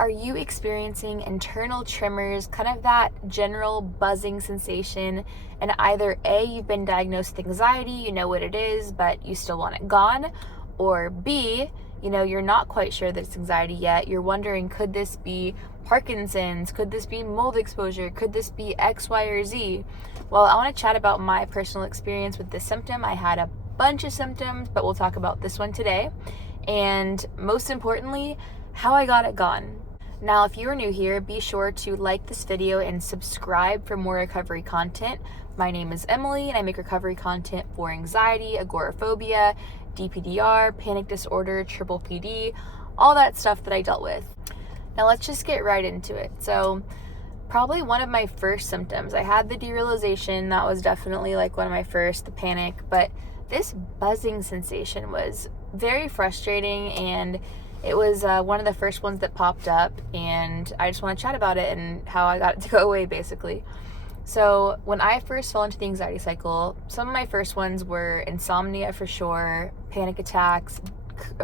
Are you experiencing internal tremors, kind of that general buzzing sensation, and either A, you've been diagnosed with anxiety, you know what it is, but you still want it gone, or B, you're not quite sure that it's anxiety yet. You're wondering, could this be Parkinson's? Could this be mold exposure? Could this be X, Y, or Z? Well, I want to chat about my personal experience with this symptom. I had a bunch of symptoms, but we'll talk about this one today. And most importantly, how I got it gone. Now, if you are new here, be sure to like this video and subscribe for more recovery content. My name is Emily, and I make recovery content for anxiety, agoraphobia, DPDR, panic disorder, triple PD, all that stuff that I dealt with. Now, let's just get right into it. So, probably one of my first symptoms, I had the derealization. That was definitely like one of my first, the panic, but this buzzing sensation was very frustrating, and it was one of the first ones that popped up, and I just want to chat about it and how I got it to go away, basically. So when I first fell into the anxiety cycle, some of my first ones were insomnia for sure, panic attacks,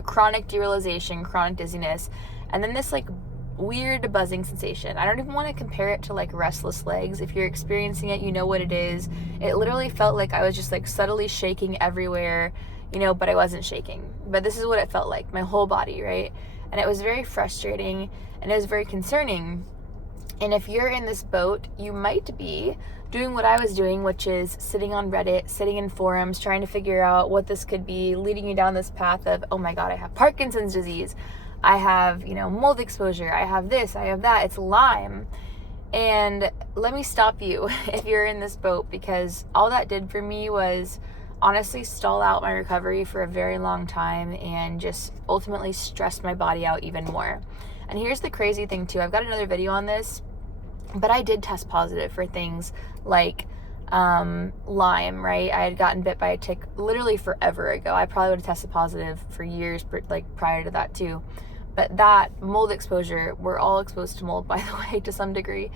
chronic derealization, chronic dizziness, and then this like weird buzzing sensation. I don't even want to compare it to like restless legs. If you're experiencing it, you know what it is. It literally felt like I was just like subtly shaking everywhere, but I wasn't shaking. But this is what it felt like, my whole body, right? And it was very frustrating, and it was very concerning. And if you're in this boat, you might be doing what I was doing, which is sitting on Reddit, sitting in forums, trying to figure out what this could be, leading you down this path of, oh my God, I have Parkinson's disease. I have, mold exposure. I have this, I have that. It's Lyme. And let me stop you if you're in this boat, because all that did for me was honestly stall out my recovery for a very long time and just ultimately stressed my body out even more. And here's the crazy thing too. I've got another video on this, but I did test positive for things like Lyme, right? I had gotten bit by a tick literally forever ago. I probably would have tested positive for years, like prior to that too. But that mold exposure, we're all exposed to mold, by the way, to some degree,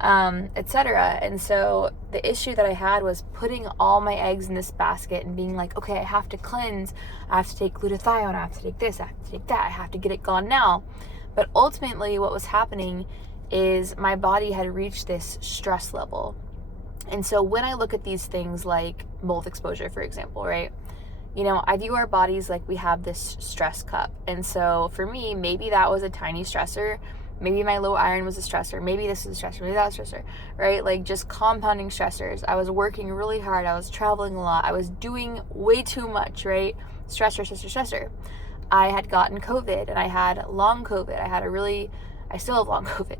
etc. And so the issue that I had was putting all my eggs in this basket and being like, okay, I have to cleanse, I have to take glutathione, I have to take this, I have to take that, I have to get it gone now. But ultimately what was happening is my body had reached this stress level. And so when I look at these things like mold exposure, for example, right? I view our bodies like we have this stress cup. And so for me, maybe that was a tiny stressor. Maybe my low iron was a stressor. Maybe this is a stressor. Maybe that was a stressor, right? Like just compounding stressors. I was working really hard. I was traveling a lot. I was doing way too much, right? Stressor. I had gotten COVID, and I had long COVID. I still have long COVID,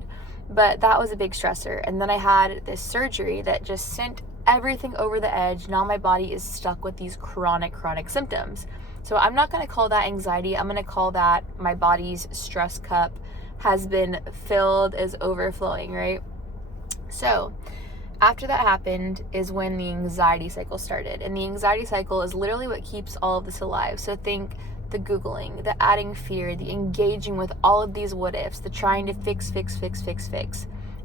but that was a big stressor. And then I had this surgery that just sent everything over the edge. Now my body is stuck with these chronic symptoms. So I'm not going to call that anxiety. I'm going to call that my body's stress cup has been filled, is overflowing, right? So after that happened is when the anxiety cycle started. And the anxiety cycle is literally what keeps all of this alive. So think the Googling, the adding fear, the engaging with all of these what ifs, the trying to fix.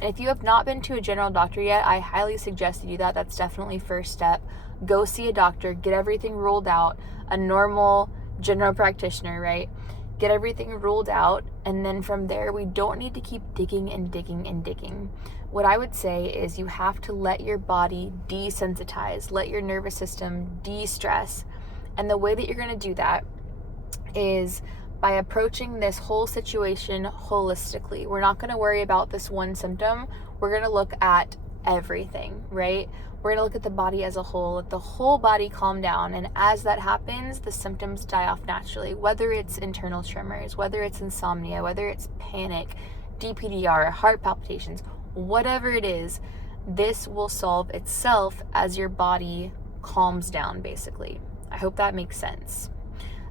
And if you have not been to a general doctor yet, I highly suggest you do that. That's definitely first step. Go see a doctor, get everything ruled out, a normal general practitioner, right? Get everything ruled out, and then from there, we don't need to keep digging. What I would say is you have to let your body desensitize, let your nervous system de-stress. And the way that you're going to do that is by approaching this whole situation holistically. We're not going to worry about this one symptom. We're going to look at everything, right? We're going to look at the body as a whole, let the whole body calm down. And as that happens, the symptoms die off naturally, whether it's internal tremors, whether it's insomnia, whether it's panic, DPDR, heart palpitations, whatever it is, this will solve itself as your body calms down, basically. I hope that makes sense.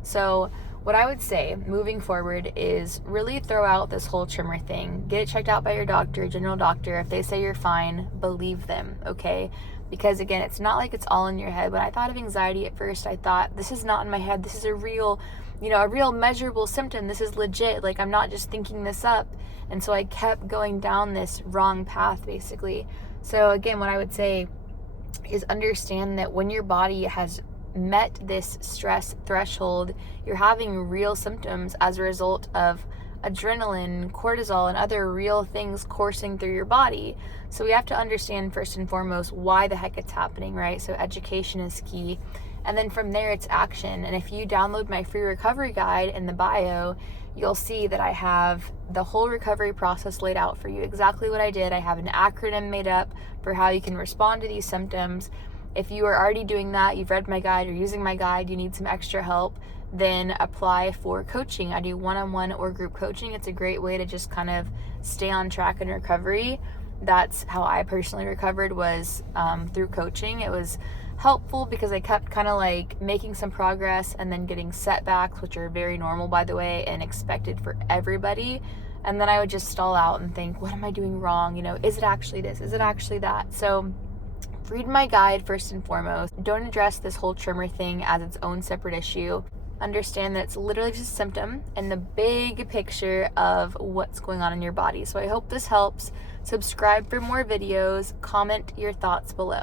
So what I would say moving forward is really throw out this whole tremor thing. Get it checked out by your doctor, general doctor. If they say you're fine, believe them, okay? Because again, it's not like it's all in your head. When I thought of anxiety at first, I thought, this is not in my head. This is a real measurable symptom. This is legit. Like, I'm not just thinking this up. And so I kept going down this wrong path, basically. So again, what I would say is understand that when your body has met this stress threshold, you're having real symptoms as a result of adrenaline, cortisol, and other real things coursing through your body. So we have to understand first and foremost why the heck it's happening, right? So education is key. And then from there, it's action. And if you download my free recovery guide in the bio, you'll see that I have the whole recovery process laid out for you, exactly what I did. I have an acronym made up for how you can respond to these symptoms. If you are already doing that, you've read my guide, you're using my guide, you need some extra help, then apply for coaching. I do one-on-one or group coaching. It's a great way to just kind of stay on track in recovery. That's how I personally recovered, was through coaching. It was helpful because I kept kind of like making some progress and then getting setbacks, which are very normal, by the way, and expected for everybody. And then I would just stall out and think, what am I doing wrong? You know, is it actually this? Is it actually that? So read my guide first and foremost. Don't address this whole tremor thing as its own separate issue. Understand that it's literally just a symptom and the big picture of what's going on in your body. So I hope this helps. Subscribe for more videos. Comment your thoughts below.